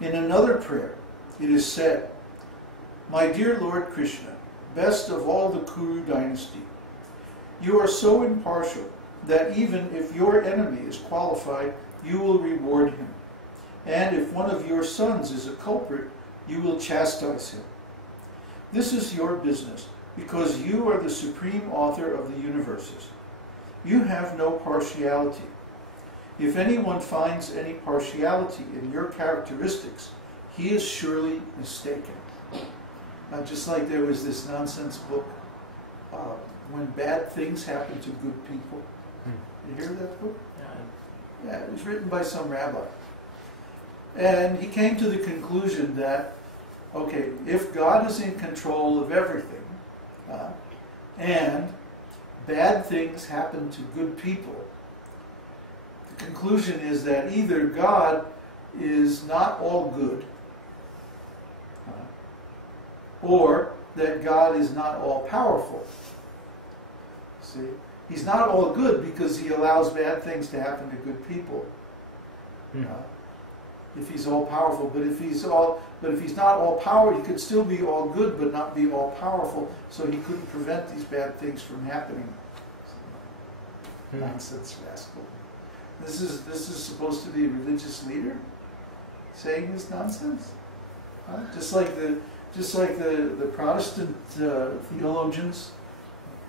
In another prayer, it is said, "My dear Lord Krishna, best of all the Kuru dynasty, you are so impartial that even if your enemy is qualified, you will reward him. And if one of your sons is a culprit, you will chastise him. This is your business, because you are the supreme author of the universes. You have no partiality. If anyone finds any partiality in your characteristics, he is surely mistaken." Just like there was this nonsense book, When Bad Things Happen to Good People. You hear that book? Yeah, it was written by some rabbi. And he came to the conclusion that, okay, if God is in control of everything, and bad things happen to good people, the conclusion is that either God is not all good, or that God is not all powerful. See? He's not all good because he allows bad things to happen to good people. If he's all powerful, but if he's not all power, he could still be all good but not be all powerful, so he couldn't prevent these bad things from happening. Nonsense, rascal. This is supposed to be a religious leader saying this nonsense? Just like the Protestant theologians,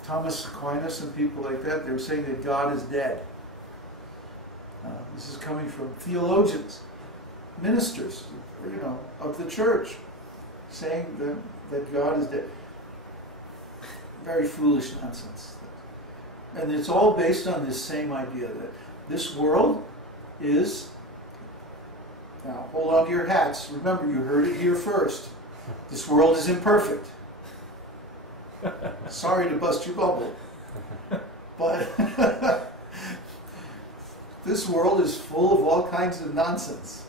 Thomas Aquinas and people like that, they were saying that God is dead. This is coming from theologians, ministers, of the church, saying that God is dead. Very foolish nonsense. And it's all based on this same idea that this world is, now hold on to your hats, remember you heard it here first, this world is imperfect. Sorry to bust your bubble, but this world is full of all kinds of nonsense.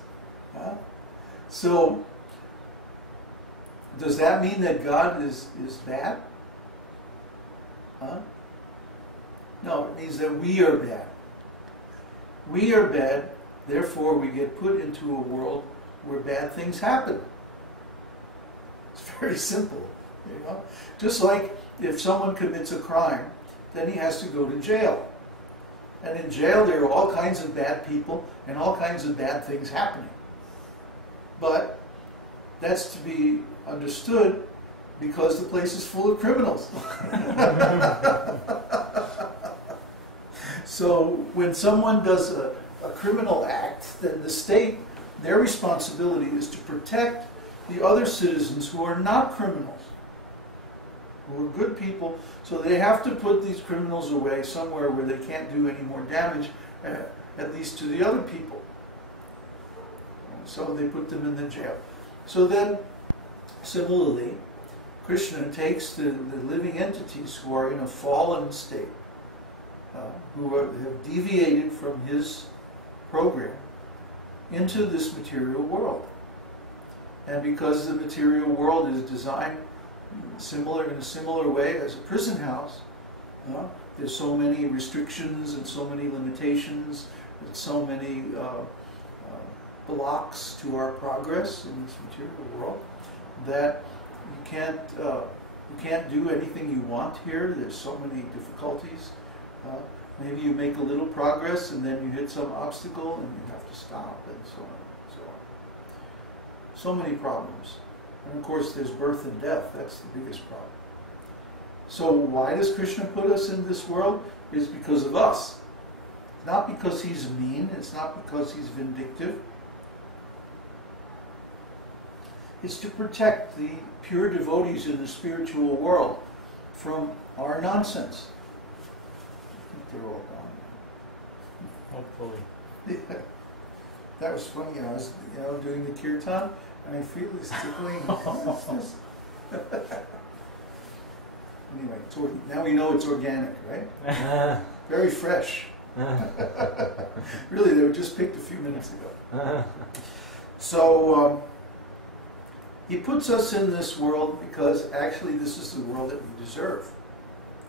So, does that mean that God is bad? No, it means that we are bad. We are bad, therefore we get put into a world where bad things happen. It's very simple. Just like if someone commits a crime, then he has to go to jail. And in jail there are all kinds of bad people and all kinds of bad things happening. But that's to be understood because the place is full of criminals. So when someone does a criminal act, then the state, their responsibility is to protect the other citizens who are not criminals, who are good people, so they have to put these criminals away somewhere where they can't do any more damage, at least to the other people. So they put them in the jail. So then, similarly, Krishna takes the living entities who are in a fallen state, who have deviated from his program, into this material world. And because the material world is designed in a similar way as a prison house, there's so many restrictions and so many limitations and so many blocks to our progress in this material world that you can't do anything you want here. There's so many difficulties. Maybe you make a little progress and then you hit some obstacle and you have to stop, and so on and so on. So many problems. And of course there's birth and death. That's the biggest problem. So why does Krishna put us in this world? It's because of us. It's not because he's mean. It's not because he's vindictive. It's to protect the pure devotees in the spiritual world from our nonsense. I think they're all gone now. Hopefully. That was funny. I was doing the kirtan and I feel this tickling. Anyway, now we know it's organic, right? Very fresh. Really, they were just picked a few minutes ago. So, he puts us in this world because actually this is the world that we deserve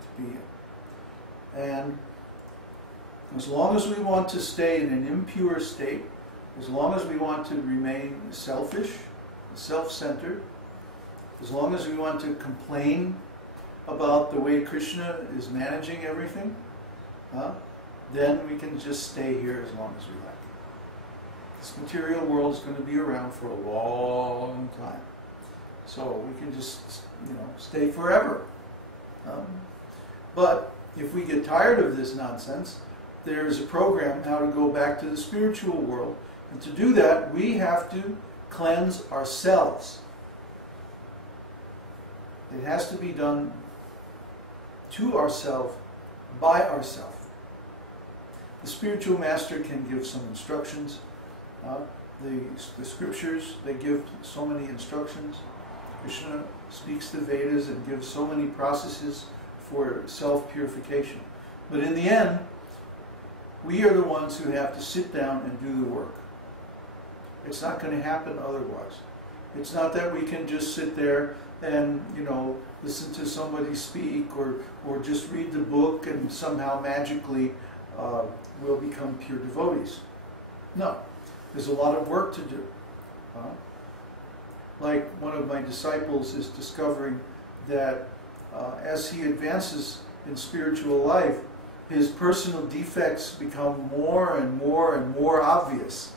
to be in. And as long as we want to stay in an impure state, As long as we want to remain selfish, self-centered, as long as we want to complain about the way Krishna is managing everything, then we can just stay here as long as we like. This material world is going to be around for a long time. So we can just, stay forever. But if we get tired of this nonsense, there is a program how to go back to the spiritual world. And to do that, we have to cleanse ourselves. It has to be done to ourselves, by ourselves. The spiritual master can give some instructions. The scriptures, they give so many instructions. Krishna speaks the Vedas and gives so many processes for self-purification. But in the end, we are the ones who have to sit down and do the work. It's not going to happen otherwise. It's not that we can just sit there and, listen to somebody speak or just read the book and somehow magically we'll become pure devotees. No. There's a lot of work to do. Like one of my disciples is discovering that as he advances in spiritual life, his personal defects become more and more and more obvious.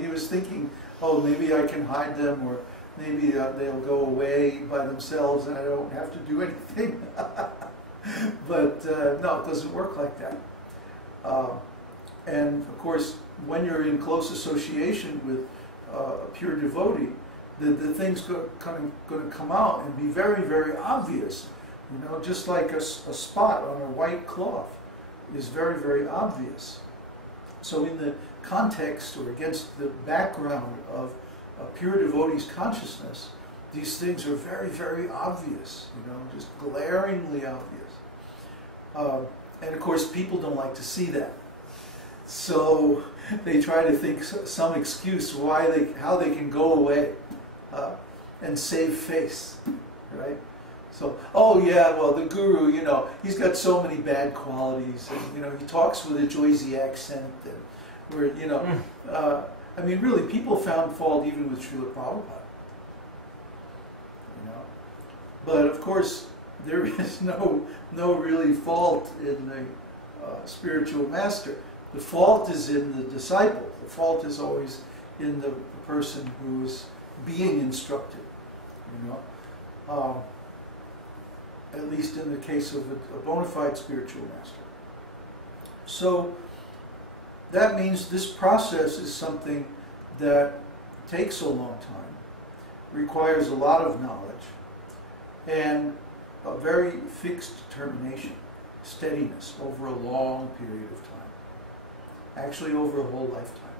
He was thinking, oh, maybe I can hide them, or maybe they'll go away by themselves and I don't have to do anything. But no, it doesn't work like that. And of course, when you're in close association with a pure devotee, the thing's going to come out and be very, very obvious. Just like a spot on a white cloth is very, very obvious. So in the context or against the background of a pure devotee's consciousness, these things are very, very obvious, just glaringly obvious. And of course, people don't like to see that. So they try to think some excuse how they can go away and save face, right? So, oh yeah, well the guru, he's got so many bad qualities, and he talks with a Joyzy accent, and where I mean, really, people found fault even with Srila Prabhupada. But of course, there is no really fault in the spiritual master. The fault is in the disciple. The fault is always in the person who is being instructed. At least in the case of a bona fide spiritual master. So that means this process is something that takes a long time, requires a lot of knowledge, and a very fixed determination, steadiness over a long period of time, actually over a whole lifetime.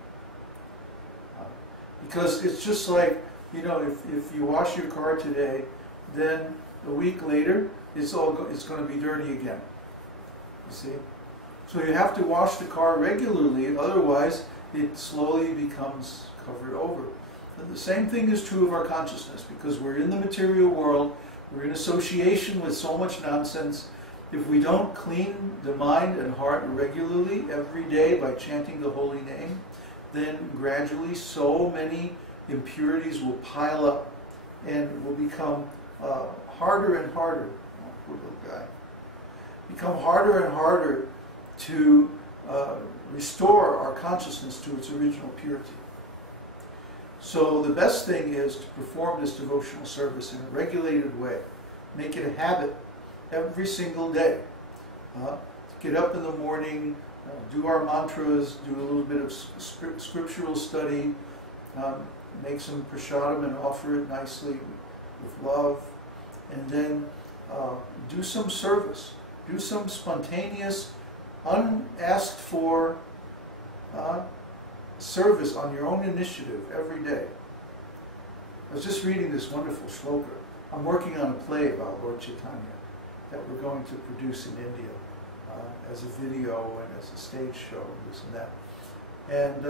Because it's just like, if you wash your car today, then a week later, it's going to be dirty again. You see? So you have to wash the car regularly, otherwise it slowly becomes covered over. And the same thing is true of our consciousness, because we're in the material world, we're in association with so much nonsense. If we don't clean the mind and heart regularly every day by chanting the holy name, then gradually so many impurities will pile up and will become harder and harder. Oh, poor little guy. Become harder and harder to restore our consciousness to its original purity. So the best thing is to perform this devotional service in a regulated way. Make it a habit every single day. Get up in the morning, do our mantras, do a little bit of scriptural study, make some prasadam and offer it nicely with love, and then do some service. Do some spontaneous, unasked for service on your own initiative every day. I was just reading this wonderful shloka. I'm working on a play about Lord Chaitanya that we're going to produce in India as a video and as a stage show, this and that. And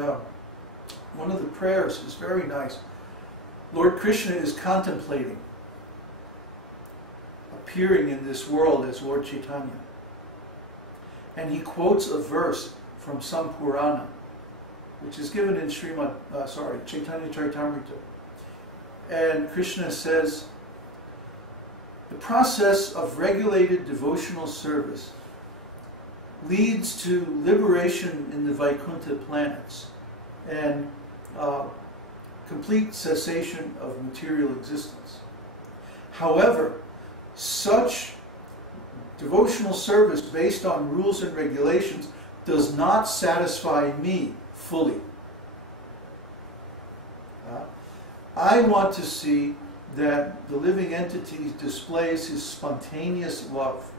one of the prayers is very nice. Lord Krishna is contemplating appearing in this world as Lord Chaitanya. And he quotes a verse from some Purana. which is given in Caitanya-caritāmṛta. And Krishna says, the process of regulated devotional service leads to liberation in the Vaikuntha planets and complete cessation of material existence. However, such devotional service based on rules and regulations does not satisfy me fully. I want to see that the living entity displays his spontaneous love.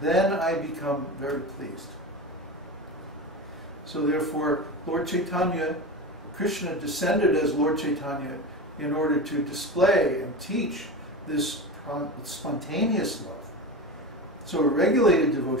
Then I become very pleased. So therefore, Lord Chaitanya, Krishna descended as Lord Chaitanya in order to display and teach this spontaneous love. So a regulated devotion